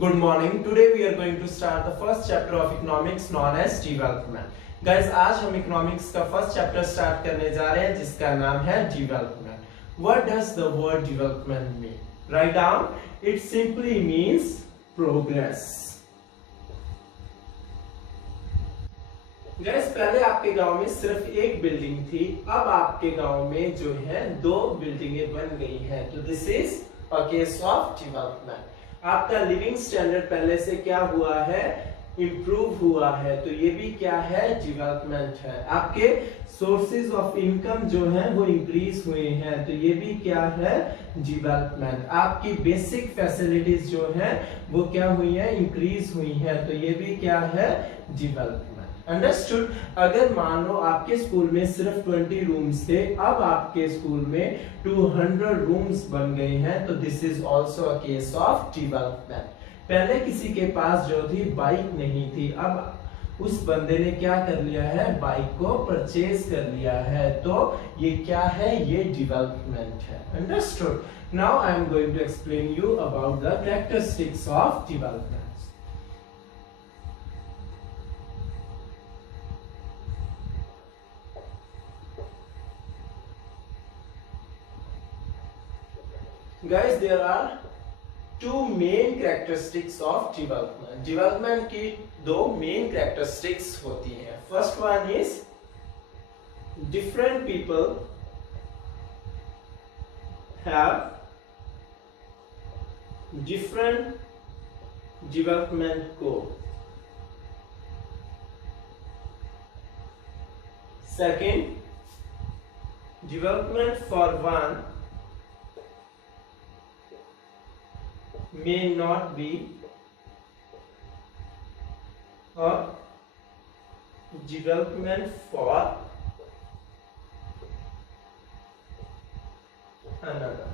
Good morning. Today we are going to start the first chapter of economics known as development. Guys, आज हम economics का first chapter start करने जा रहे हैं जिसका नाम है development. What does the word development mean? Write down. It simply means progress. Guys, पहले आपके गांव में सिर्फ एक बिल्डिंग थी, अब आपके गांव में जो है 2 बिल्डिंगें बन गई हैं. तो this is a case of development. आपका लिविंग स्टैंडर्ड पहले से क्या हुआ है, इम्प्रूव हुआ है, तो ये भी क्या है, डेवलपमेंट है. आपके सोर्सेज ऑफ इनकम जो है वो इंक्रीज हुए हैं, तो ये भी क्या है, डेवलपमेंट. आपकी बेसिक फैसिलिटीज जो है वो क्या हुई है, इंक्रीज हुई है, तो ये भी क्या है, डेवलपमेंट. अंडरस्टूड. अगर मान लो आपके स्कूल में सिर्फ 20 रूम्स थे, अब आपके स्कूल में 200 रूम्स बन गए हैं, तो this is also a case of development. पहले किसी के पास जो थी बाइक नहीं थी, अब उस बंदे ने क्या कर लिया है, बाइक को परचेज कर लिया है, तो ये क्या है, ये डेवलपमेंट है. Understood. Now I am going to explain you about the characteristics of development. Guys, there are 2 main characteristics of development. Development की 2 main characteristics होती हैं. First one is different people have different development goal. Second, development for one may not be a development for another.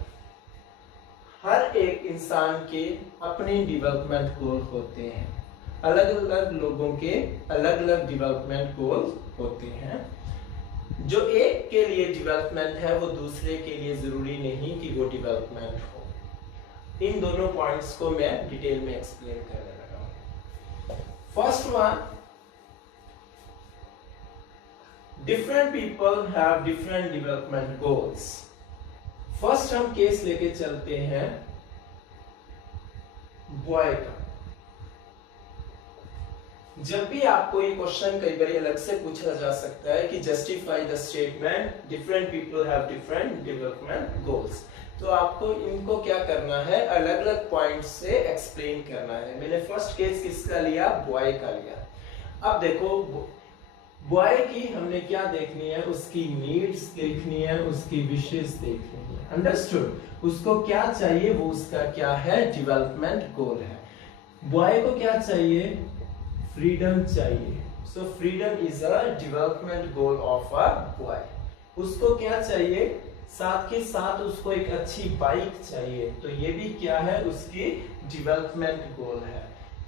हर एक इंसान के अपने development goal होते हैं. अलग अलग लोगों के अलग अलग डेवलपमेंट गोल होते हैं. जो एक के लिए डेवलपमेंट है वो दूसरे के लिए जरूरी नहीं कि वो डेवलपमेंट हो. इन दोनों पॉइंट्स को मैं डिटेल में एक्सप्लेन करने लगा हूं. First one, different people have different development goals. First हम केस लेके चलते हैं बॉय का. जब भी आपको ये क्वेश्चन कई बार अलग से पूछा जा सकता है कि justify the statement different people have different development goals, तो आपको इनको क्या करना है, अलग अलग पॉइंट से एक्सप्लेन करना है. मैंने फर्स्ट केस किसका लिया, बॉय का लिया. अब देखो बॉय की हमने क्या देखनी है, उसकी नीड्स देखनी है, उसकी विशेष देखनी है. अंडरस्टूड. उसको क्या चाहिए, वो उसका क्या है, डेवलपमेंट गोल है. बॉय को क्या चाहिए, फ्रीडम चाहिए. So freedom is a development goal of a boy. उसको क्या चाहिए, साथ के साथ उसको एक अच्छी बाइक चाहिए, तो ये भी क्या है, उसकी डेवलपमेंट गोल है.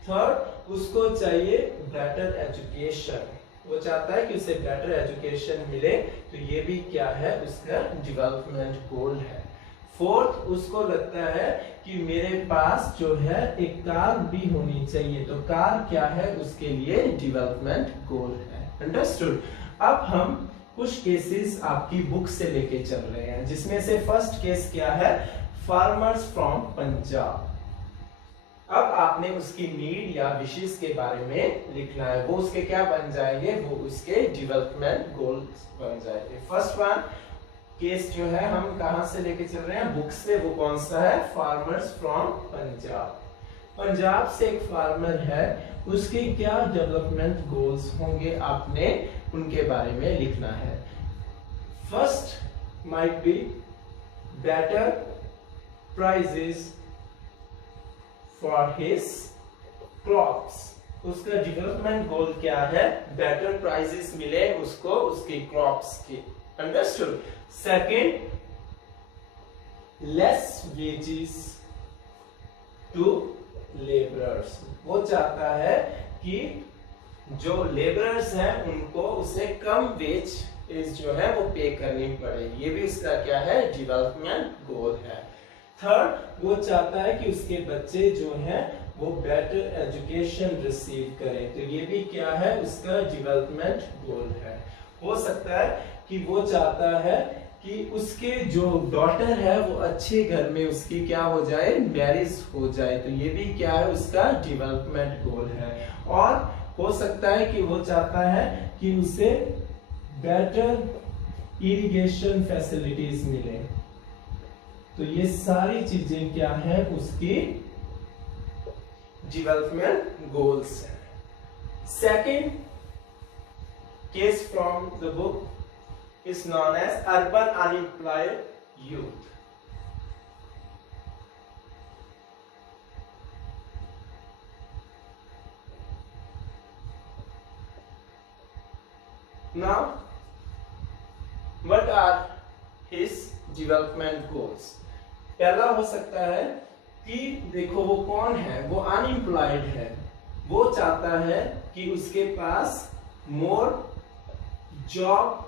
थर्ड, उसको चाहिए बेटर एजुकेशन. वो चाहता है कि उसे बेटर एजुकेशन मिले, तो ये भी क्या है, उसका डेवलपमेंट गोल है. फोर्थ, उसको लगता है कि मेरे पास जो है एक कार भी होनी चाहिए, तो कार क्या है, उसके लिए डेवलपमेंट गोल है. अंडरस्टूड. अब हम कुछ केसेस आपकी बुक से लेके चल रहे हैं, जिसमें से फर्स्ट केस क्या है, फार्मर्स फ्रॉम पंजाब. अब आपने उसकी नीड या विशेष के बारे में लिखना है. वो उसके क्या बन जाएंगे, वो उसके डेवलपमेंट गोल्स बन जाएंगे. फर्स्ट वन केस जो है हम कहां से लेके चल रहे हैं, बुक से. वो कौन सा है, फार्मर्स फ्रॉम पंजाब. पंजाब से एक फार्मर है, उसके क्या डेवलपमेंट गोल्स होंगे, आपने उनके बारे में लिखना है. First might be better prices for his crops. उसका डेवलपमेंट गोल क्या है, बेटर प्राइजेस मिले उसको उसकी क्रॉप्स की. Understood. Second, less wages to labourers. वो चाहता है कि जो लेबरर्स हैं उनको उसे कम वेज जो है वो पे करनी पड़ेगी. ये भी उसका क्या है, डेवलपमेंट गोल है. थर्ड, वो चाहता है कि उसके बच्चे जो हैं वो बेटर एजुकेशन रिसीव करें। तो ये भी क्या है, उसका डेवलपमेंट गोल है। हो सकता है कि वो चाहता है कि उसके जो डॉटर है वो अच्छे घर में उसकी क्या हो जाए, मैरिज हो जाए। तो ये भी क्या है, उसका डेवलपमेंट गोल है। और हो सकता है कि वो चाहता है कि उसे बेटर इरिगेशन फैसिलिटीज मिले। तो ये सारी चीजें क्या है, उसकी डेवलपमेंट गोल्स हैं। Second case from the book is known as urban unemployed youth. Now, what are his development goals? पहला हो सकता है कि देखो वो कौन है, वो अनएम्प्लॉयड है। वो चाहता है कि उसके पास मोर जॉब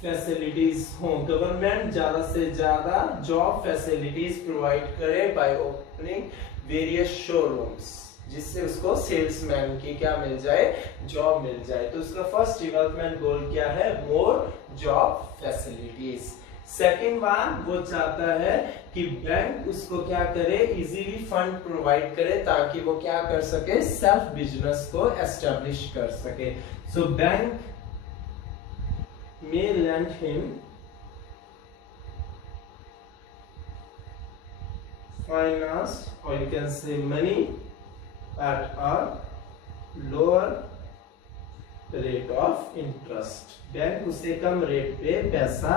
फैसिलिटीज हो, गवर्नमेंट ज्यादा से ज्यादा जॉब फैसिलिटीज प्रोवाइड करे बाय ओपनिंग वेरियस शोरूम्स, जिससे उसको सेल्समैन की क्या मिल जाए, जॉब मिल जाए। तो उसका फर्स्ट डेवलपमेंट गोल क्या है, more job facilities. Second one, वो चाहता है कि बैंक उसको क्या करे, इजीली फंड प्रोवाइड करे ताकि वो क्या कर सके, सेल्फ बिजनेस को एस्टेब्लिश कर सके। So bank may lend him finance, or you can say money, at a lower rate of interest. Bank उसे कम रेट पे पैसा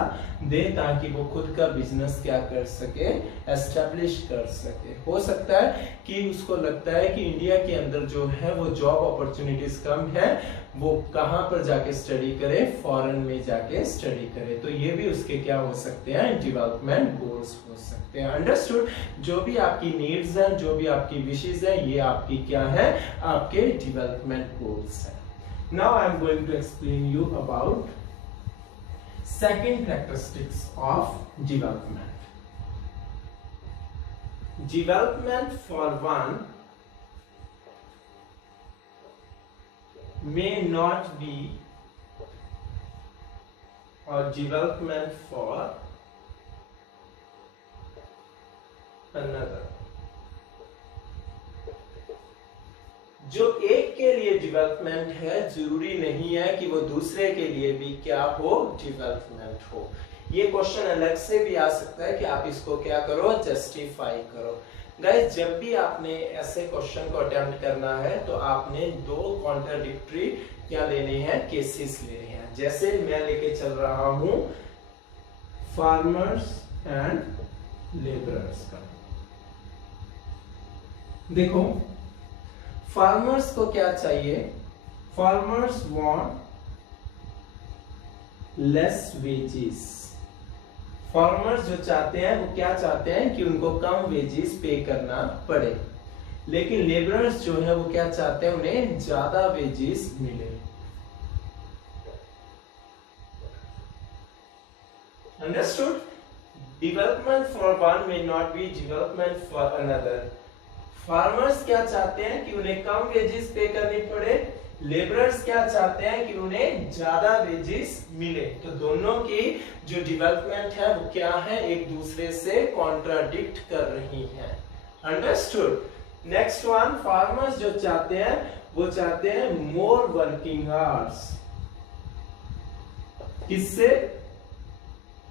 दे ताकि वो खुद का बिजनेस क्या कर सके, एस्टेब्लिश कर सके। हो सकता है कि उसको लगता है कि इंडिया के अंदर जो है वो जॉब अपॉर्चुनिटीज कम है, वो कहां पर जाके स्टडी करे, फॉरेन में जाके स्टडी करे। तो ये भी उसके क्या हो सकते हैं, डेवलपमेंट गोल्स हो सकते हैं। अंडरस्टूड? जो भी आपकी नीड्स हैं, जो भी आपकी विशेष है, ये आपकी क्या है, आपके डेवलपमेंट गोल्स हैं। Now I am going to explain you about second characteristics of development. Development for one may not be, or development for another. जो एक के लिए डेवलपमेंट है, जरूरी नहीं है कि वो दूसरे के लिए भी क्या हो, डेवलपमेंट हो। ये क्वेश्चन अलग से भी आ सकता है कि आप इसको क्या करो, जस्टिफाई करो। गाइस, जब भी आपने ऐसे क्वेश्चन को अटेम्प्ट करना है तो आपने दो कॉन्ट्राडिक्टरी क्या लेने हैं, केसेस लेने हैं। जैसे मैं लेके चल रहा हूं फार्मर्स एंड लेबरर्स का। देखो, फार्मर्स को क्या चाहिए, farmers want less wages. Farmers जो चाहते हैं वो क्या चाहते हैं कि उनको कम वेजेस पे करना पड़े। लेकिन लेबरर्स जो है वो क्या चाहते हैं, उन्हें ज्यादा वेजेस मिले। Understood? Development for one may not B development for another. Farmers क्या चाहते हैं कि उन्हें कम वेजेस पे करनी पड़े, लेबरर्स क्या चाहते हैं कि उन्हें ज्यादा वेजेस मिले। तो दोनों की जो डेवलपमेंट है वो क्या है, एक दूसरे से कॉन्ट्राडिक्ट कर रही हैं। अंडरस्टूड? नेक्स्ट वन, फार्मर्स जो चाहते हैं वो चाहते हैं मोर वर्किंग आवर्स। किससे?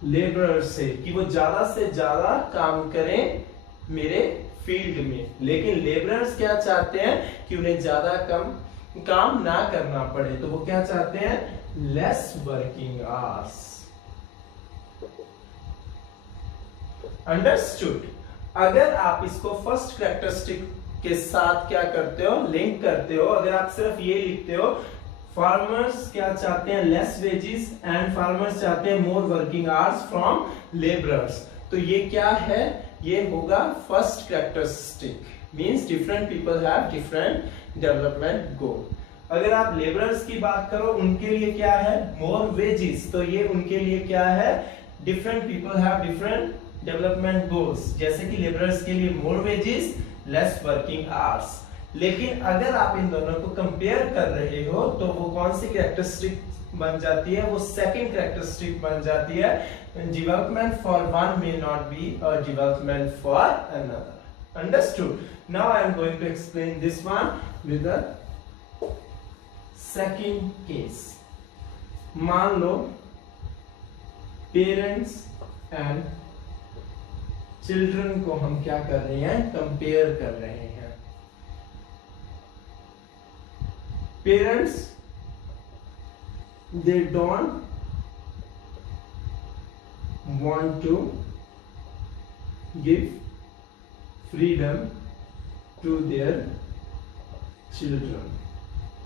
लेबरर से, कि वो ज्यादा से ज्यादा काम करें मेरे फील्ड में। लेकिन लेबरर्स क्या चाहते हैं कि उन्हें ज्यादा कम काम ना करना पड़े। तो वो क्या चाहते हैं, लेस वर्किंग आवर्स। अंडरस्टूड? अगर आप इसको फर्स्ट कैरेक्टरिस्टिक के साथ क्या करते हो, लिंक करते हो, अगर आप सिर्फ ये लिखते हो फार्मर्स क्या चाहते हैं, लेस वेजेस, एंड फार्मर्स चाहते हैं मोर वर्किंग आवर्स फ्रॉम लेबरर्स, तो ये क्या है, ये होगा first characteristic. Means different people have different development goal. अगर आप लेबरर्स की बात करो, उनके लिए क्या है, मोर वेजेस, तो ये उनके लिए क्या है, different people have different development goals. जैसे कि लेबरर्स के लिए मोर वेजेस, लेस वर्किंग आवर्स। लेकिन अगर आप इन दोनों को कंपेयर कर रहे हो तो वो कौन सी कैरेक्टरिस्टिक बन जाती है, वो सेकंड कैरेक्टरिस्टिक बन जाती है। Development for one may not be a development for another. Understood? Now I am going to explain this one with the second case. मान लो पेरेंट्स एंड चिल्ड्रन को हम क्या कर रहे हैं, कंपेयर कर रहे हैं। Parents they don't want to give freedom to their children.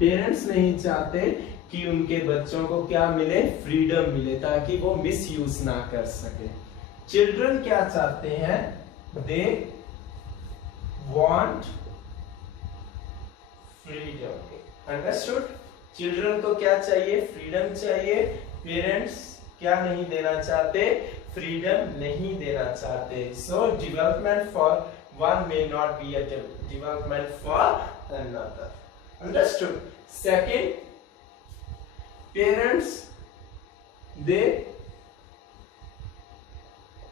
Parents नहीं चाहते कि उनके बच्चों को क्या मिले, फ्रीडम मिले, ताकि वो मिस यूज ना कर सके। चिल्ड्रन क्या चाहते हैं, they want freedom. Understood? Children को क्या चाहिए, फ्रीडम चाहिए। पेरेंट्स क्या नहीं देना चाहते, फ्रीडम नहीं देना चाहते। So development for one may not be a development for another. Understood? Second, parents they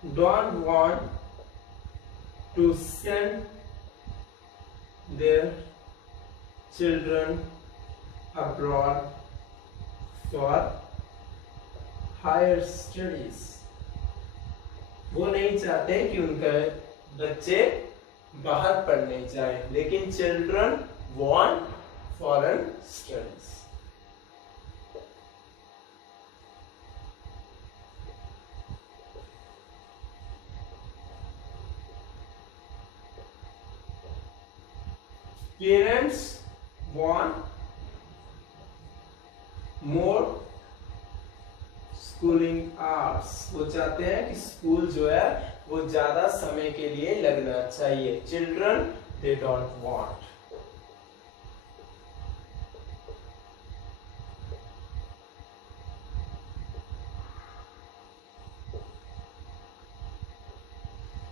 don't want to send their children abroad for higher studies। वो नहीं चाहते कि उनके बच्चे बाहर पढ़ने जाए, लेकिन children want foreign studies. Parents want more schooling hours. वो चाहते हैं कि स्कूल जो है वो ज्यादा समय के लिए लगना चाहिए। Children they don't want.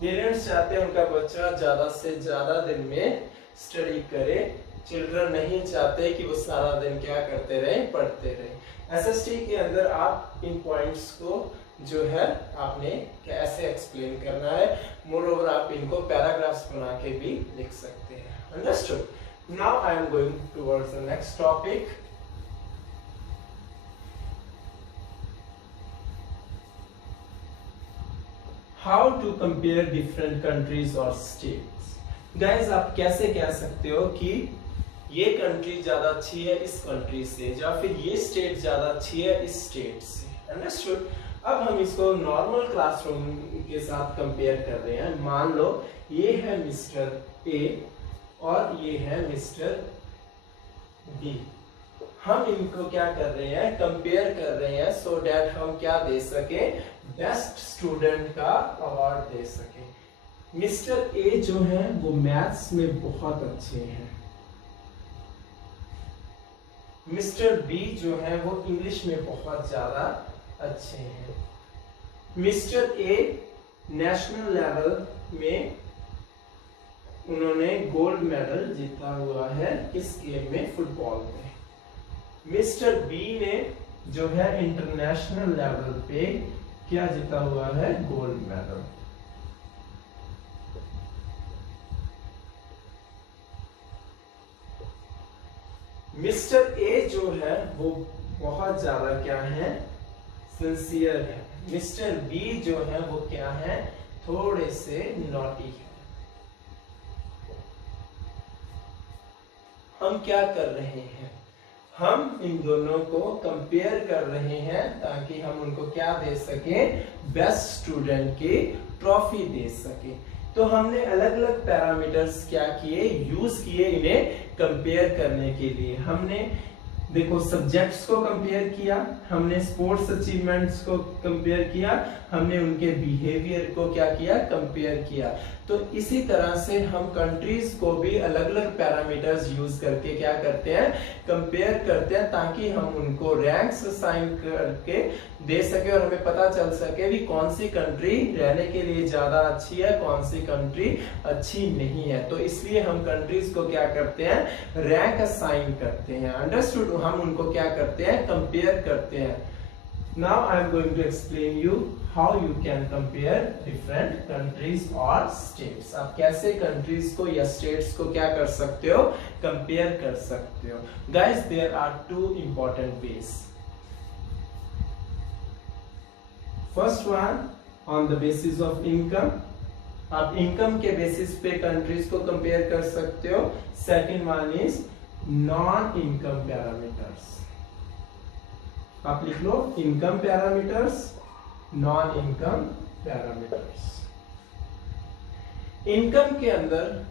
Parents चाहते हैं उनका बच्चा ज्यादा से ज्यादा दिन में स्टडी करे। चिल्ड्रन नहीं चाहते कि वो सारा दिन क्या करते रहे, पढ़ते रहे। एसएसटी के अंदर आप इन पॉइंट्स को जो है आपने कैसे एक्सप्लेन करना है, मोरओवर आप इनको पैराग्राफ्स बना के भी लिख सकते हैं। Understood? Now I am going towards the next topic. How to compare different countries और स्टेट्स। गाइस, आप कैसे कह सकते हो कि ये कंट्री ज्यादा अच्छी है इस कंट्री से, या फिर ये स्टेट ज्यादा अच्छी है इस स्टेट से। अंडरस्टूड? अब हम इसको नॉर्मल क्लासरूम के साथ कंपेयर कर रहे हैं। मान लो ये है मिस्टर ए और ये है मिस्टर बी। हम इनको क्या कर रहे हैं, कंपेयर कर रहे हैं, सो दैट हम क्या दे सके, बेस्ट स्टूडेंट का अवार्ड दे सके। मिस्टर ए जो है वो मैथ्स में बहुत अच्छे हैं। मिस्टर बी जो है वो इंग्लिश में बहुत ज्यादा अच्छे हैं। मिस्टर ए नेशनल लेवल में उन्होंने गोल्ड मेडल जीता हुआ है किस गेम में, फुटबॉल में। मिस्टर बी ने जो है इंटरनेशनल लेवल पे क्या जीता हुआ है, गोल्ड मेडल। मिस्टर ए जो है वो बहुत ज्यादा क्या है, सिंसियर है। मिस्टर बी जो है वो क्या है, थोड़े से नॉटी है। हम क्या कर रहे हैं, हम इन दोनों को कंपेयर कर रहे हैं ताकि हम उनको क्या दे सके, बेस्ट स्टूडेंट की ट्रॉफी दे सके। तो हमने अलग अलग पैरामीटर्स क्या किए, यूज किए इन्हें कंपेयर करने के लिए। हमने देखो सब्जेक्ट्स को कंपेयर किया, हमने स्पोर्ट्स अचीवमेंट्स को कंपेयर किया, हमने उनके बिहेवियर को क्या किया, कंपेयर किया। तो इसी तरह से हम कंट्रीज को भी अलग अलग पैरामीटर्स यूज करके क्या करते हैं, कंपेयर करते हैं, ताकि हम उनको रैंक्स असाइन करके दे सके और हमें पता चल सके भी कौन सी कंट्री रहने के लिए ज्यादा अच्छी है, कौन सी कंट्री अच्छी नहीं है। तो इसलिए हम कंट्रीज को क्या करते हैं, रैंक असाइन करते हैं। अंडरस्टूड? हम उनको क्या करते हैं, कंपेयर करते हैं। Now I am going to explain you how you can compare different countries or states. आप कैसे countries को या states को क्या कर सकते हो, compare कर सकते हो। Guys, there are two important ways. First one, on the basis of income. आप income के basis पे countries को compare कर सकते हो। Second one is non-income parameters. आप लिख low income parameters, non income parameters. Income के अंदर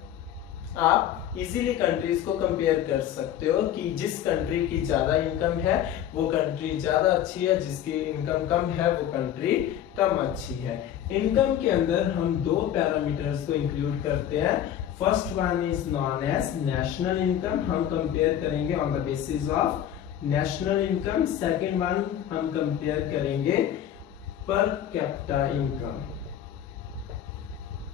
आप इजीली कंट्रीज को कंपेयर कर सकते हो कि जिस कंट्री की ज्यादा इनकम है वो कंट्री ज्यादा अच्छी है, जिसकी इनकम कम है वो कंट्री कम अच्छी है। इनकम के अंदर हम दो पैरामीटर्स को इंक्लूड करते हैं। First one is known as national income. हम कंपेयर करेंगे on the basis of national income. Second one हम कंपेयर करेंगे पर कैपिटा इनकम।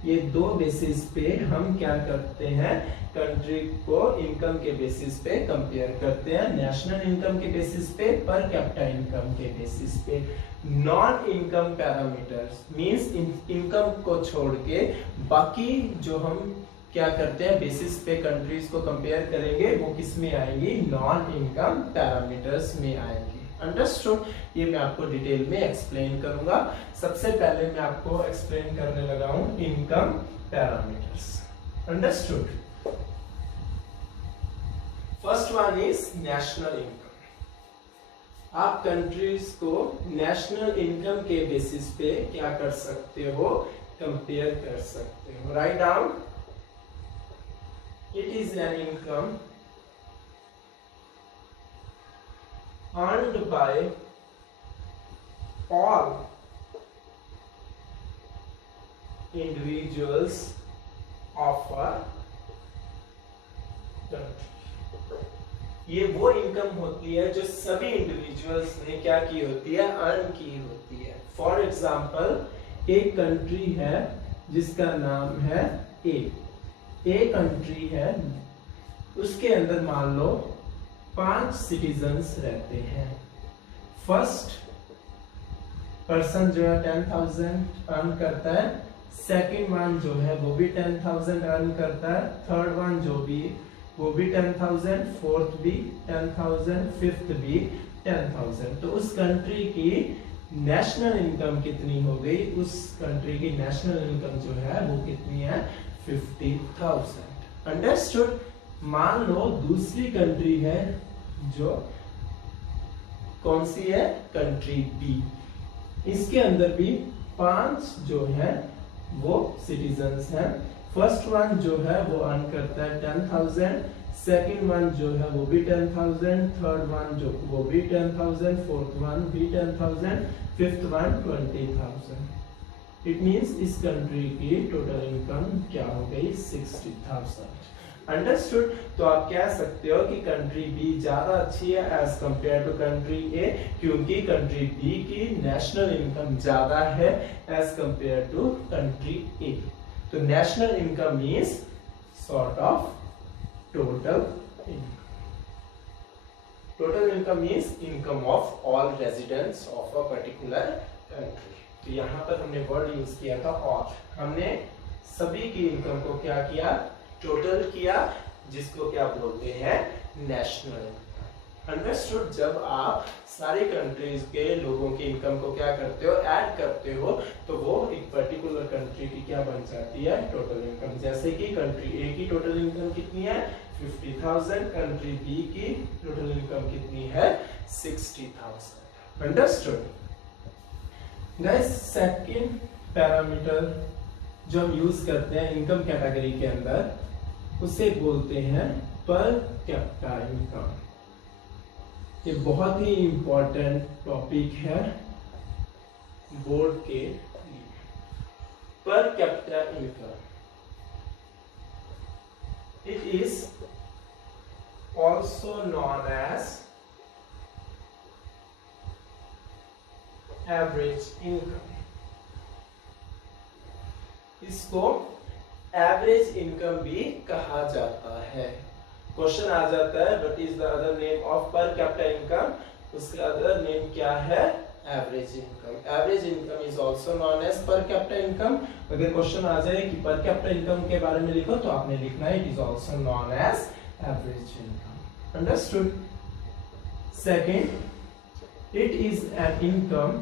ये दो बेसिस पे हम क्या करते हैं, कंट्री को इनकम के बेसिस पे कंपेयर करते हैं। नेशनल इनकम के बेसिस पे, पर कैपिटा इनकम के बेसिस पे। Non income parameters means income को छोड़ के बाकी जो हम क्या करते हैं बेसिस पे कंट्रीज को कंपेयर करेंगे वो किस में आएंगी, नॉन इनकम पैरामीटर्स में आएंगी। अंडरस्टूड? ये मैं आपको डिटेल में एक्सप्लेन करूंगा। सबसे पहले मैं आपको एक्सप्लेन करने लगा हूं income parameters. Understood? First one is national income. आप कंट्रीज को नेशनल इनकम के बेसिस पे क्या कर सकते हो, कंपेयर कर सकते हो। Write down, it is an income earned by all individuals of a country. ये वो इनकम होती है जो सभी इंडिविजुअल्स ने क्या की होती है, अर्न की होती है। फॉर एग्जाम्पल एक कंट्री है जिसका नाम है ए कंट्री है, उसके अंदर मान लो 5 सिटीजन्स रहते हैं। फर्स्ट पर्सन जो है 10,000 अर्न करता है, सेकंड वन जो है वो भी 10,000 अर्न करता है, थर्ड वन जो भी वो भी 10,000, फोर्थ भी 10,000, फिफ्थ भी 10,000। तो उस कंट्री की नेशनल इनकम कितनी हो गई, उस कंट्री की नेशनल इनकम जो है वो कितनी है, 50,000। अंडरस्टूड? मान लो दूसरी कंट्री है जो कौन सी है, कंट्री बी। इसके अंदर भी 5 जो है वो सिटीजन्स हैं। फर्स्ट वन जो है वो अर्न करता है 10,000, सेकंड वन जो है वो भी 10,000, थर्ड वन जो वो भी 10,000, फोर्थ वन भी 10,000, फिफ्थ वन 20,000। इट मींस इस कंट्री की टोटल इनकम क्या हो गई, 60,000। अंडरस्टूड? तो आप कह सकते हो कि कंट्री बी ज्यादा अच्छी है एज कंपेयर टू कंट्री ए, क्योंकि कंट्री बी की नेशनल इनकम ज्यादा है एज कंपेयर टू कंट्री ए। तो national income means sort of total income. Total income means income of all residents of a particular country. तो यहाँ पर हमने वर्ड यूज किया था और, हमने सभी की इनकम को क्या किया, टोटल किया, जिसको क्या बोलते हैं, नेशनल इनकम। अंडरस्टूड? जब आप सारी कंट्रीज के लोगों की इनकम को क्या करते हो, ऐड करते हो, तो वो एक पर्टिकुलर कंट्री की क्या बन जाती है, टोटल इनकम। जैसे कि कंट्री ए की टोटल इनकम कितनी है, 50,000, कंट्री बी की टोटल इनकम कितनी है, 60,000। अंडरस्टूड? गाइस, सेकंड पैरामीटर जो हम यूज करते हैं इनकम कैटेगरी के अंदर, उसे बोलते हैं पर कैपिटा इनकम। ये बहुत ही इंपॉर्टेंट टॉपिक है बोर्ड के लिए। Per capita income, it is also known as average income. इसको एवरेज इनकम भी कहा जाता है। क्वेश्चन आ जाता है what is the other name of per capita income, उसका अदर नेम क्या है, average income. Average income is also known as per capita income. अगर क्वेश्चन आ जाए कि पर कैपिटा इनकम के बारे में लिखो तो आपने लिखना है it is also known as average income. Understood. Second, it is an income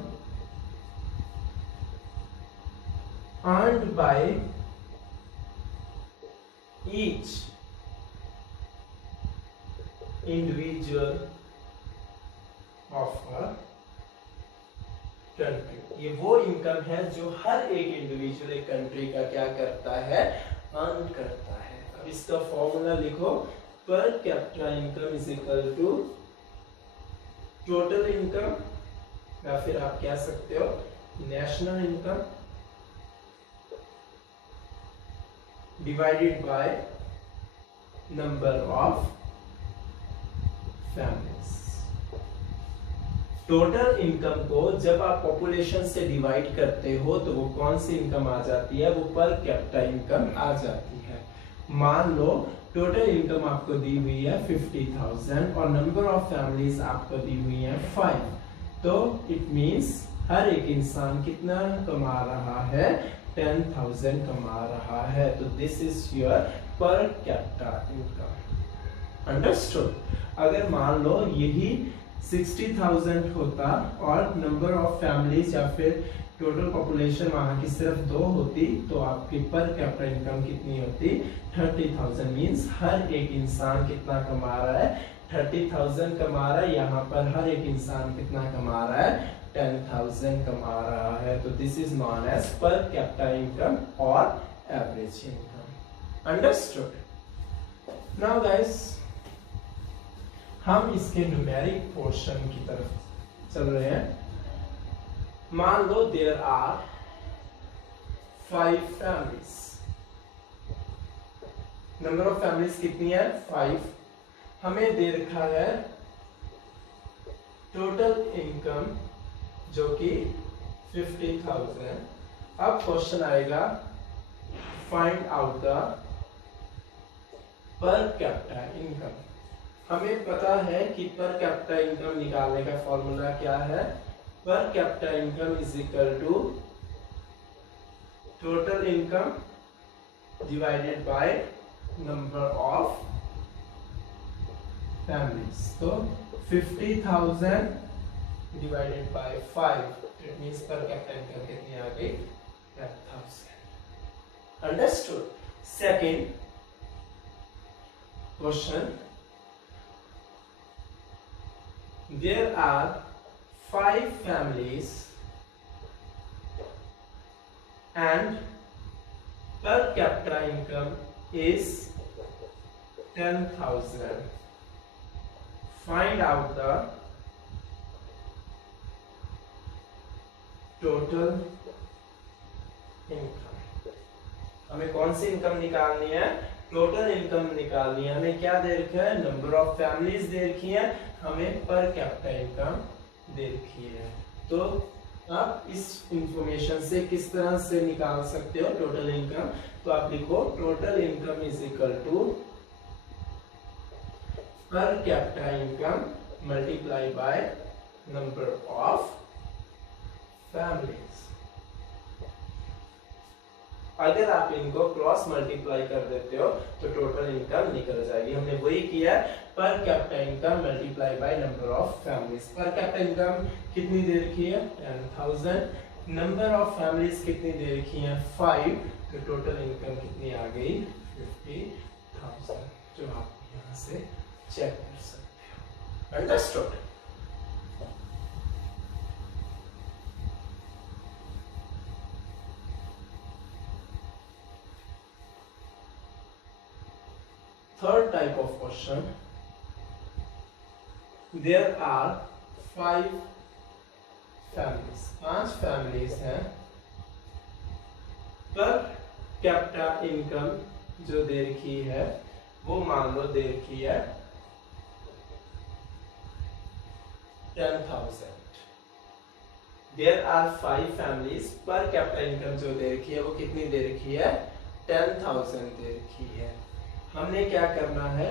earned by each individual of a country। ये वो इनकम है जो हर एक इंडिविजुअल एक कंट्री का क्या करता है, अर्न करता है। अब इसका फॉर्मूला लिखो, per capita income is equal to total income, या फिर आप कह सकते हो national income divided by number of families. Total income को जब आप पॉपुलेशन से डिवाइड करते हो तो वो कौन सी इनकम आ जाती है, वो पर कैपिटा इनकम आ जाती है। मान लो टोटल इनकम आपको दी हुई है 50,000 और नंबर ऑफ फैमिलीज आपको दी हुई है 5, तो इट मींस हर एक इंसान कितना कमा रहा है, 10,000 कमा रहा है। तो दिस इज योर पर कैपिटा इनकम। अंडरस्टूड। अगर मान लो यही 60,000 होता और नंबर ऑफ फैमिलीज या फिर टोटल पॉपुलेशन वहां की सिर्फ 2 होती तो आपकी पर कैपिटा इनकम कितनी होती, 30,000। मींस हर एक इंसान कितना कमा रहा है, 30,000 कमा रहा है। यहाँ पर हर एक इंसान कितना कमा रहा है, 10,000 कमा रहा है। तो this is known as per capita income और average income. Understood. Now guys, हम इसके न्यूमेरिक पोर्शन की तरफ चल रहे हैं। मान लो there are 5 families. Number of families कितनी है, 5। हमें दे रखा है टोटल इनकम जो कि 50,000। अब क्वेश्चन आएगा फाइंड आउट द पर कैपिटा इनकम। हमें पता है कि पर कैपिटा इनकम निकालने का फॉर्मूला क्या है, per capita income is equal to total income divided by number of families. तो 50,000 divided by 5, it means per capita income कितनी आ गई, 10,000। Understood. Second question, there are 5 families and per capita income is 10,000. Find out the total income। हमें कौन सी income निकालनी है, total income निकालनी है। हमें क्या दे रखा है, नंबर ऑफ फैमिलीज दे रखी है, हमें पर कैपिटा इनकम दे रखी है। तो आप इस इंफॉर्मेशन से किस तरह से निकाल सकते हो टोटल इनकम, तो आप लिखो total income is equal to per capita income multiply by number of families. अगर आप इनको क्रॉस मल्टीप्लाई कर देते हो तो टोटल इनकम निकल जाएगी। हमने वही किया, पर capita income multiply by number of families. Per capita income कितनी दे रखी है, 10,000। नंबर ऑफ फैमिलीज कितनी दे रखी है, 5। तो टोटल इनकम कितनी आ गई, 50,000, जो आप यहाँ से चेक कर सकते हो। Understood. Third type of question, there are 5 families, 5 families हैं। पर कैपिटा इनकम जो दे रखी है वो मान लो दे रखी है 10,000। There are 5 families, per capita income जो दे रखी है वो कितनी दे रखी है, 10,000 दे रखी है। हमने क्या करना है,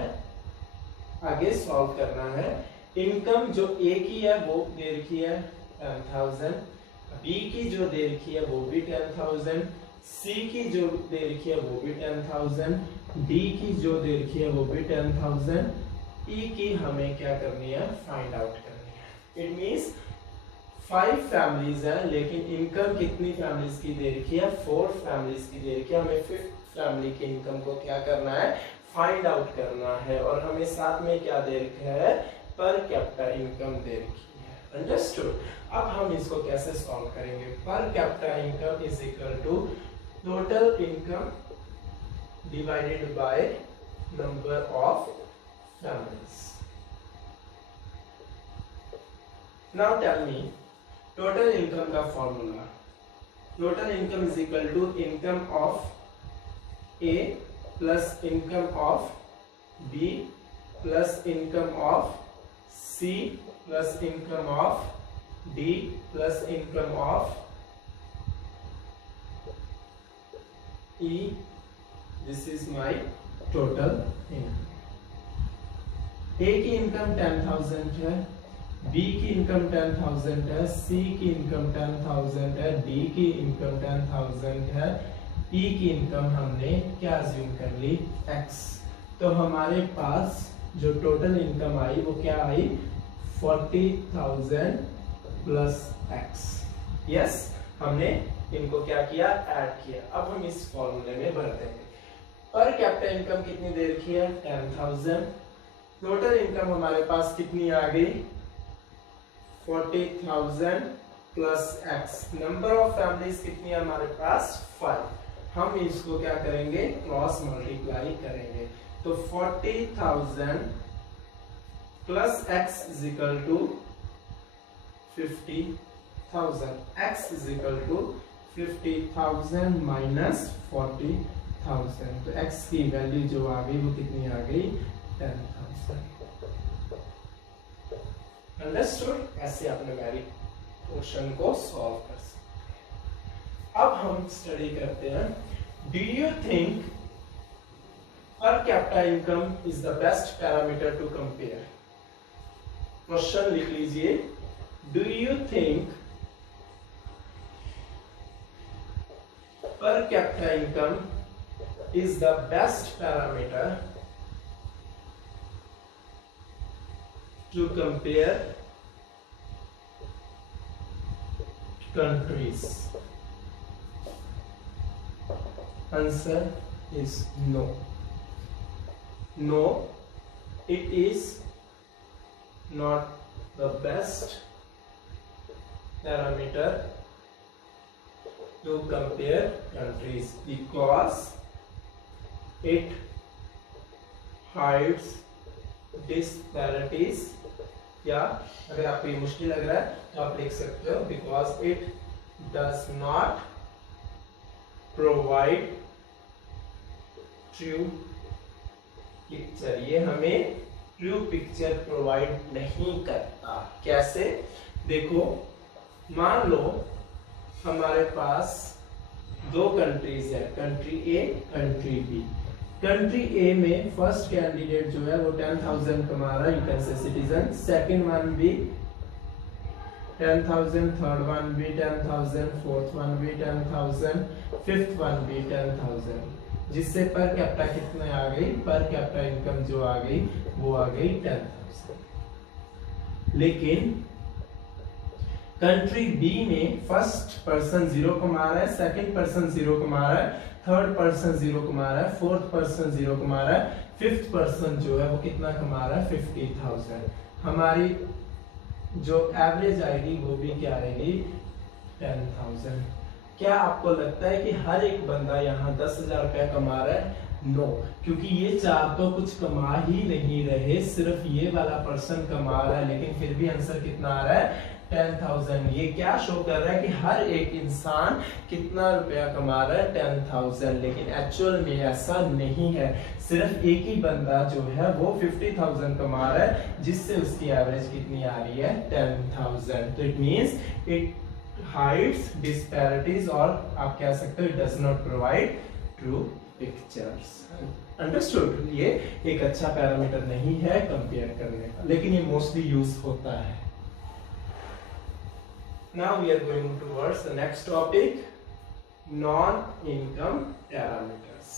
आगे सॉल्व करना है। इनकम जो ए की है वो दे रखी है 10,000, बी की जो दे रखी है वो भी 10,000, सी की जो दे रखी है वो भी 10,000, डी की जो दे रखी है वो भी 10,000, ई की हमें क्या करनी है, फाइंड आउट करनी है। इट मींस 5 फैमिलीज हैं, लेकिन इनकम कितनी फैमिलीज की दे रखी है, 4 फैमिलीज की दे रखी है। हमें 5th फैमिली की इनकम को क्या करना है, फाइंड आउट करना है। और हमें साथ में क्या दे रखा है, पर कैपिटा इनकम दे रखी है। अंडरस्टूड। अब हम इसको कैसे सॉल्व करेंगे। Per capita income is equal to total income divided by number of families. Now tell me total income का formula. Total income is equal to income of A plus income of B plus income of C plus income of D plus income of E. This is my total income. A की income 10,000 है, B की income 10,000 है, सी की income 10,000 है, D की income 10,000 है, ई की income हमने क्या अज्यूम कर ली, x। तो हमारे पास जो टोटल इनकम आई वो क्या आई, 40,000 प्लस x। यस, हमने इनको क्या किया, ऐड किया। अब हम इस फॉर्मूले में भर देंगे। पर कैपिटा इनकम कितनी दे रखी है, 10,000। टोटल इनकम हमारे पास कितनी आ गई, 40,000 plus x। Number of families कितनी है हमारे पास, 5। हम इसको क्या करेंगे, क्रॉस मल्टीप्लाई करेंगे। तो 40,000 plus x is equal to 50,000। x is equal to 50,000 minus 40,000। तो x की वैल्यू जो आ गई वो कितनी आ गई, 10,000। अंडरस्टूड। ऐसे अपने मैरिट क्वेश्चन को सॉल्व कर सकते हैं। अब हम स्टडी करते हैं, do you think per capita income is the best parameter to compare. Question लिख लीजिए, do you think per capita income is the best parameter to compare countries? Answer is no. No, it is not the best parameter to compare countries because it hides disparities। या अगर आपको ये मुश्किल लग रहा है तो आप लिख सकते हो, because it does not provide true picture. ये हमें ट्रू पिक्चर प्रोवाइड नहीं करता। कैसे, देखो मान लो हमारे पास 2 कंट्रीज है, country A country B. Country A में फर्स्ट कैंडिडेट जो है वो 10,000 कमा रहा है, you can say citizen. Second one भी 10,000, थर्ड वन भी 10,000, फोर्थ वन भी 10,000, फिफ्थ वन भी 10,000, जिससे पर कैपिटा कितने आ गई, पर कैपिटा इनकम जो आ गई वो आ गई 10,000। लेकिन कंट्री बी में फर्स्ट पर्सन 0 कमा रहा है, सेकंड पर्सन 0 कमा रहा है, थर्ड पर्सन 0 कमा रहा है, फोर्थ पर्सन 0 कमा रहा है, फिफ्थ पर्सन जो है वो कितना कमा रहा है, 50,000। हमारी जो एवरेज आएगी वो भी क्या आएगी, 10,000। क्या आपको लगता है कि हर एक बंदा यहाँ 10,000 रुपया कमा रहा है? नो, क्योंकि ये 4 तो कुछ कमा ही नहीं रहे, सिर्फ ये वाला पर्सन कमा रहा है, लेकिन फिर भी आंसर कितना आ रहा है, 10,000। ये क्या शो कर रहा है कि हर एक इंसान कितना रुपया कमा रहा है, 10,000। लेकिन एक्चुअल में ऐसा नहीं है, सिर्फ एक ही बंदा जो है वो 50,000 कमा रहा है, जिससे उसकी एवरेज कितनी आ रही है, 10,000। तो it means it hides disparities और आप कह सकते हो does not provide true pictures. Understood? ये एक अच्छा पैरामीटर नहीं है कंपेयर करने का, लेकिन ये मोस्टली यूज होता है. Now we are going towards the next topic, non-income parameters.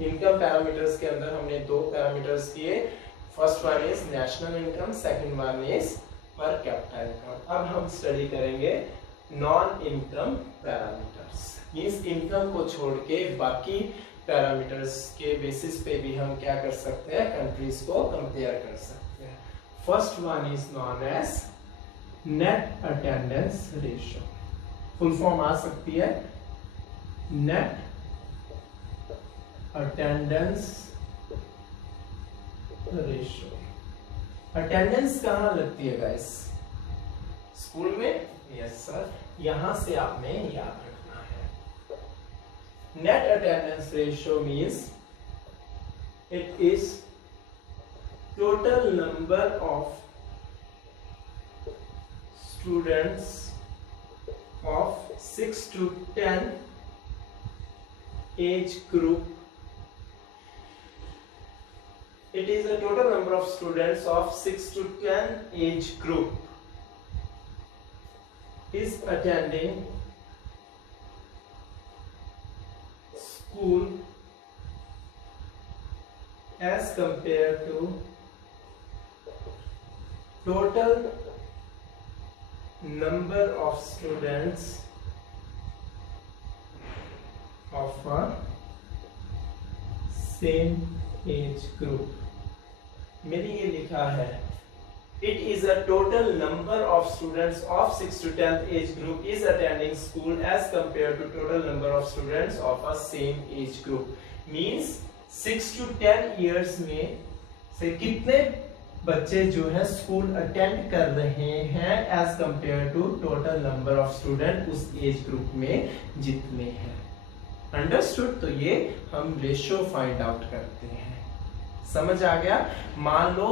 Income parameters के अंदर हमने दो parameters किए. First one is national income, second one is per capita income. अब हम स्टडी करेंगे non-income parameters. मींस इनकम को छोड़ के बाकी पैरामीटर्स के बेसिस पे भी हम क्या कर सकते हैं, कंट्रीज को कंपेयर कर सकते हैं. First one is known as net attendance ratio. Full form आ सकती है नेट अटेंडेंस रेशियो. अटेंडेंस कहाँ लगती है गाइस? स्कूल में? Yes sir. यहां से आपने याद रखना है. Net attendance ratio means it is total number of students of 6 to 10 age group. It is a total number of students of 6 to 10 age group is attending school as compared to total number of students of a same age group. मेरी ये लिखा है it is a total number of students of 6 to 10th age group is attending school as compared to total number of students of a same age group. Means 6 to 10 years में से कितने बच्चे जो है स्कूल अटेंड कर रहे हैं as compare to total number of student उस एज ग्रुप में जितने हैं. अंडरस्टूड? तो ये हम रेशियो फाइंड आउट करते हैं. समझ आ गया? मान लो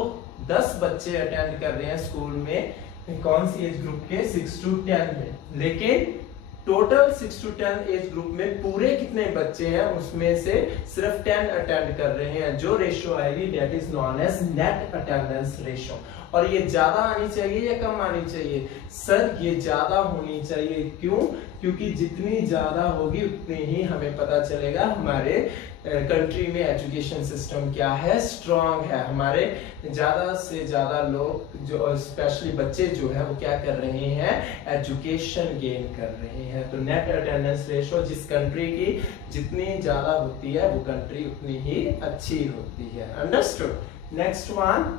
10 बच्चे अटेंड कर रहे हैं स्कूल में, कौन सी एज ग्रुप के? 6 to 10 में. लेकिन टोटल 6 to 10 एज ग्रुप में पूरे कितने बच्चे हैं, उसमें से सिर्फ 10 अटेंड कर रहे हैं. जो रेशियो आएगी that is known as net attendance ratio. और ये ज्यादा आनी चाहिए या कम आनी चाहिए? सर ये ज्यादा होनी चाहिए. क्यों? क्योंकि जितनी ज्यादा होगी उतनी ही हमें पता चलेगा हमारे कंट्री में एजुकेशन सिस्टम क्या है, स्ट्रांग है. हमारे ज्यादा से ज्यादा लोग जो स्पेशली बच्चे जो है वो क्या कर रहे हैं, एजुकेशन गेन कर रहे हैं. तो नेट अटेंडेंस रेशियो जिस कंट्री की जितनी ज्यादा होती है वो कंट्री उतनी ही अच्छी होती है. Understood? Next one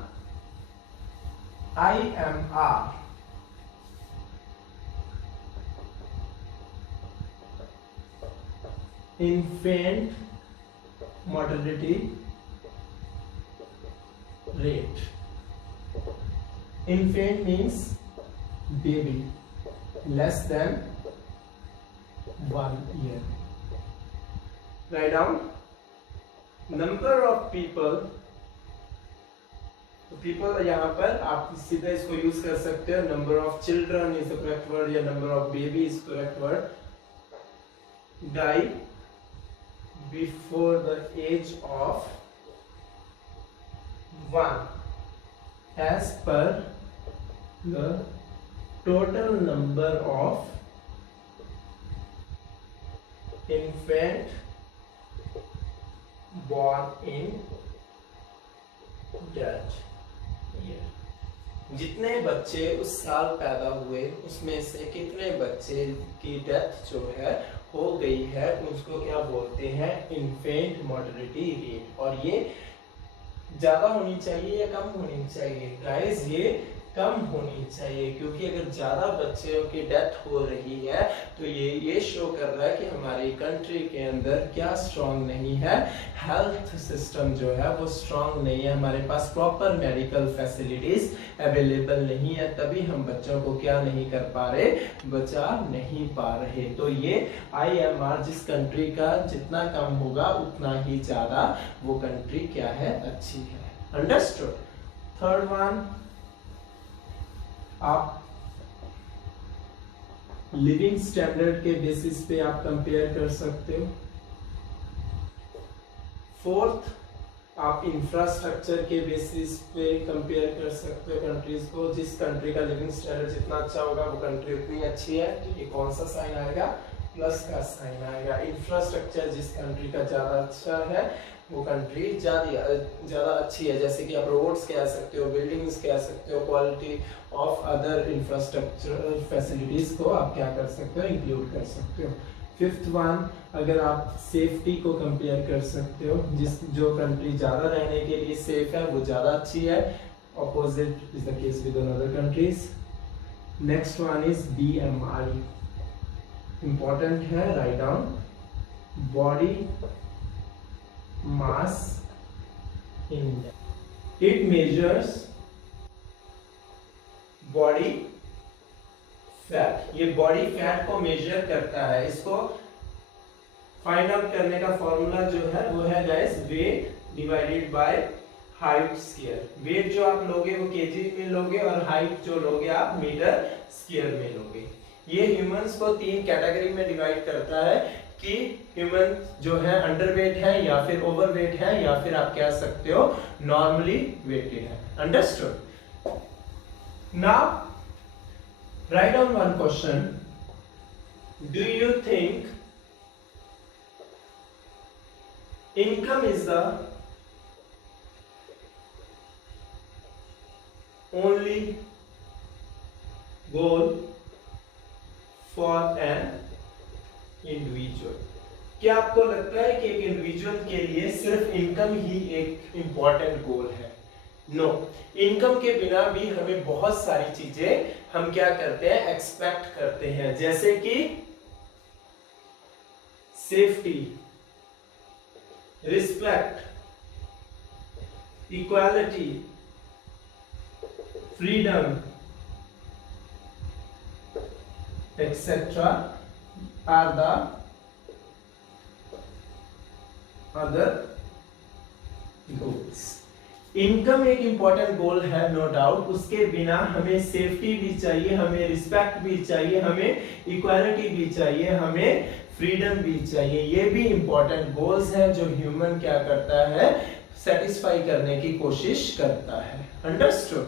IMR. Infant mortality rate. Infant means baby less than 1 year. Write down number of people. तो पीपल यहाँ पर आप सीधा इसको यूज कर सकते हो. Number of children is the correct word या number of baby is correct word. Die before the age of 1 age per the total number of infant born in that year. जितने बच्चे उस साल पैदा हुए उसमें से कितने बच्चे की डेथ जो है हो गई है उसको क्या बोलते हैं, इन्फेंट मोर्टेलिटी रेट. और ये ज्यादा होनी चाहिए या कम होनी चाहिए? गाइस ये कम होनी चाहिए, क्योंकि अगर ज्यादा बच्चों की डेथ हो रही है तो ये शो कर रहा है कि हमारी कंट्री के अंदर क्या स्ट्रांग नहीं है, हेल्थ सिस्टम जो है वो स्ट्रांग नहीं है. हमारे पास प्रॉपर मेडिकल फैसिलिटीज अवेलेबल नहीं है, तभी हम बच्चों को क्या नहीं कर पा रहे, बचा नहीं पा रहे. तो ये IMR जिस कंट्री का जितना कम होगा उतना ही ज्यादा वो कंट्री क्या है, अच्छी है. अंडरस्टूड? थर्ड वन आप लिविंग स्टैंडर्ड के बेसिस पे आप कंपेयर कर सकते हो। फोर्थ, आप इंफ्रास्ट्रक्चर के बेसिस पे कंपेयर कर सकते हो कंट्रीज को। जिस कंट्री का लिविंग स्टैंडर्ड जितना अच्छा होगा वो कंट्री उतनी अच्छी है, तो ये कौन सा साइन आएगा, प्लस का साइन आएगा। इंफ्रास्ट्रक्चर जिस कंट्री का ज्यादा अच्छा है वो कंट्री ज्यादा अच्छी है, जैसे कि आप रोड्स कह सकते हो, बिल्डिंग्स कह सकते हो, quality of other infrastructure facilities को आप क्या कर सकते हो, इंक्लूड कर सकते हो। फिफ्थ वन, अगर आप सेफ्टी को कंपेयर कर सकते हो, जो कंट्री ज्यादा रहने के लिए सेफ है वो ज्यादा अच्छी है, opposite is the case with other countries. Next one is BMI, important है, right down, body mass index. It measures body fat, ये बॉडी फैट को मेजर करता है। इसको फाइंड आउट करने का फॉर्मूला जो है वो है guys weight divided by height square. Weight जो आप लोगे वो केजी में लोगे और हाइट जो लोगे आप मीटर स्क्वायर में लोगे। ये ह्यूमंस को 3 कैटेगरी में डिवाइड करता है कि ह्यूमन जो है अंडरवेट है या फिर ओवरवेट है या फिर आप कह सकते हो नॉर्मली वेटेड है। Understood? Now write down one question. Do you think income is the only goal for an individual? क्या आपको लगता है कि एक इंडिविजुअल के लिए सिर्फ इनकम ही एक इंपॉर्टेंट गोल है? नो, इनकम के बिना भी हमें बहुत सारी चीजें हम क्या करते हैं, एक्सपेक्ट करते हैं, जैसे कि safety, respect, equality, freedom etcetera are the other goals. Income एक इंपॉर्टेंट गोल है, नो डाउट। उसके बिना हमें सेफ्टी भी चाहिए, हमें रिस्पेक्ट भी चाहिए, हमें इक्वालिटी भी चाहिए, हमें फ्रीडम भी चाहिए। ये भी इंपॉर्टेंट गोल्स हैं जो ह्यूमन क्या करता है, सेटिस्फाई करने की कोशिश करता है। Understood?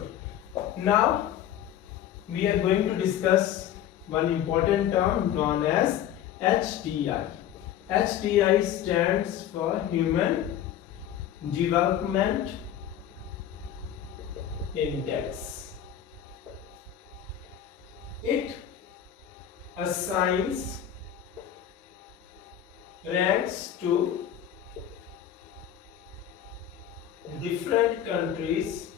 Now we are going to discuss one important term known as HDI. HDI stands for Human Development Index. It assigns ranks to different countries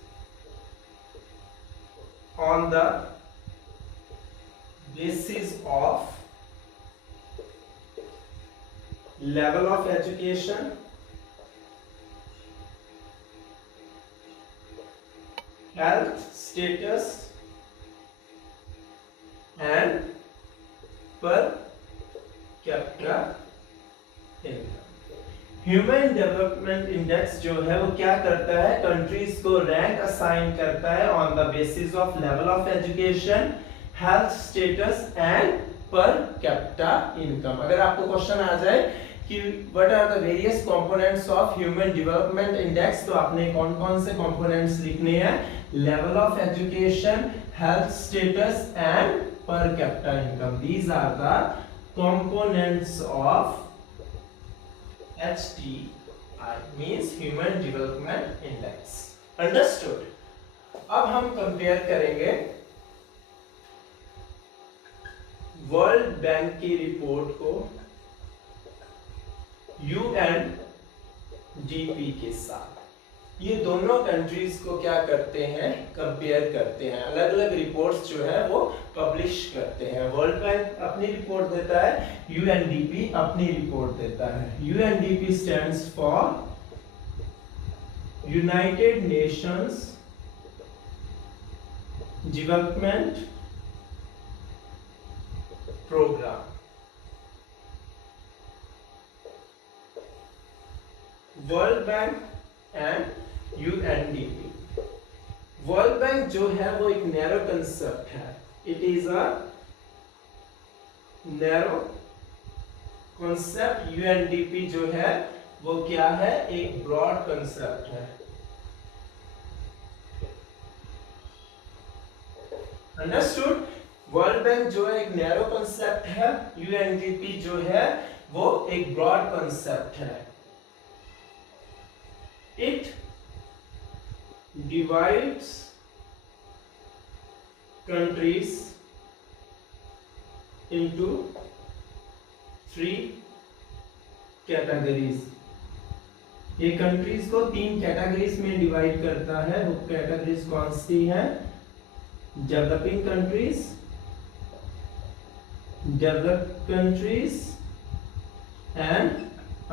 on the basis of level of education, health status and per capita income. Human development index जो है वो क्या करता है, countries को rank assign करता है on the basis of level of education, health status and per capita income. अगर आपको क्वेश्चन आ जाए कि what are the various components of human development index, तो आपने कौन कौन से कंपोनेंट्स लिखने हैं, level of education, health status and per capita income. These are the components of HDI, means Human Development Index. Understood? अब हम कंपेयर करेंगे वर्ल्ड बैंक की रिपोर्ट को UNDP के साथ। ये दोनों कंट्रीज को क्या करते हैं, कंपेयर करते हैं, अलग अलग रिपोर्ट्स जो है वो पब्लिश करते हैं। वर्ल्ड बैंक अपनी रिपोर्ट देता है, UNDP अपनी रिपोर्ट देता है। UNDP stands for United Nations development programme. World Bank and UNDP। World Bank जो है वो एक नैरो कंसेप्ट है, it is a narrow concept, UNDP जो है वो क्या है, एक ब्रॉड कॉन्सेप्ट है। अंडरस्टूड। वर्ल्ड बैंक जो है एक नैरो कॉन्सेप्ट है, यूएनडीपी जो है वो एक ब्रॉड कॉन्सेप्ट है। It divides countries into 3 categories। ये कंट्रीज को 3 कैटेगरीज में डिवाइड करता है। वो कैटेगरीज कौन सी हैं? Developing countries, developed countries and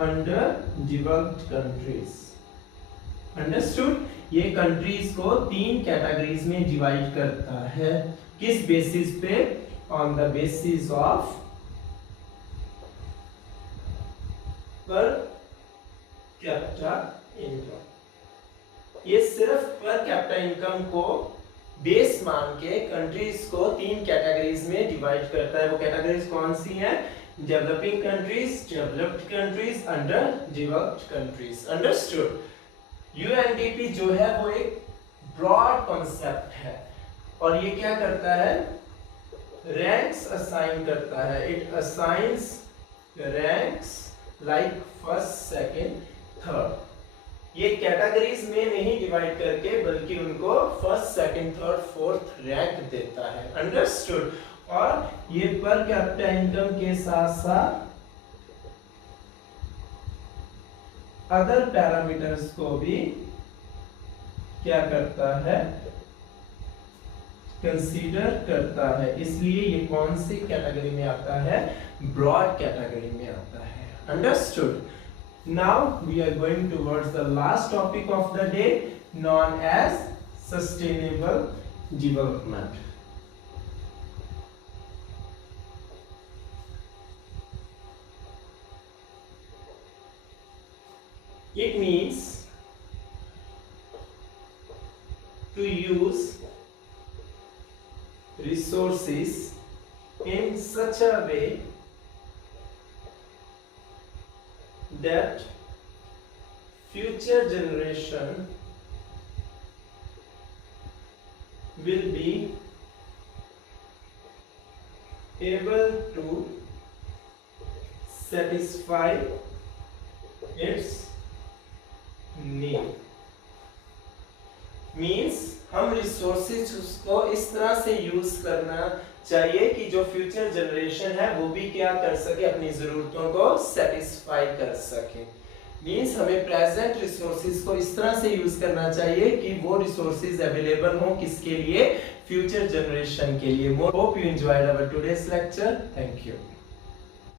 under developed countries. Understood. ये कंट्रीज को 3 कैटेगरीज में डिवाइड करता है। किस बेसिस पे? On the basis of per capita income. ये सिर्फ पर कैपिटा इनकम को बेस मान के कंट्रीज को 3 कैटेगरीज में डिवाइड करता है। वो कैटेगरीज कौन सी हैं? Developing countries, developed countries, under developed countries. Understood. UNDP जो है वो एक ब्रॉड कॉन्सेप्ट है और ये क्या करता है? रैंक्स असाइन करता है। It assigns ranks like first, second, third. ये कैटेगरीज में नहीं डिवाइड करके बल्कि उनको first, second, third, fourth rank देता है। अंडरस्टूड। और ये पर कैपिटा इनकम के साथ साथ अदर पैरामीटर्स को भी क्या करता है? कंसीडर करता है। इसलिए ये कौन सी कैटेगरी में आता है? ब्रॉड कैटेगरी में आता है। Understood. Now we are going towards the last topic of the day, known as sustainable development. It means to use resources in such a way that future generation will be able to satisfy its need. Means हम resources को इस तरह से use करना चाहिए कि जो future generation है वो भी क्या कर सके, अपनी जरूरतों को सेटिस्फाई कर सके। मीन्स हमें प्रेजेंट रिसोर्सेज को इस तरह से यूज करना चाहिए कि वो रिसोर्सेज अवेलेबल हो किसके लिए? फ्यूचर जनरेशन के लिए। Hope you enjoyed our today's lecture. Thank you.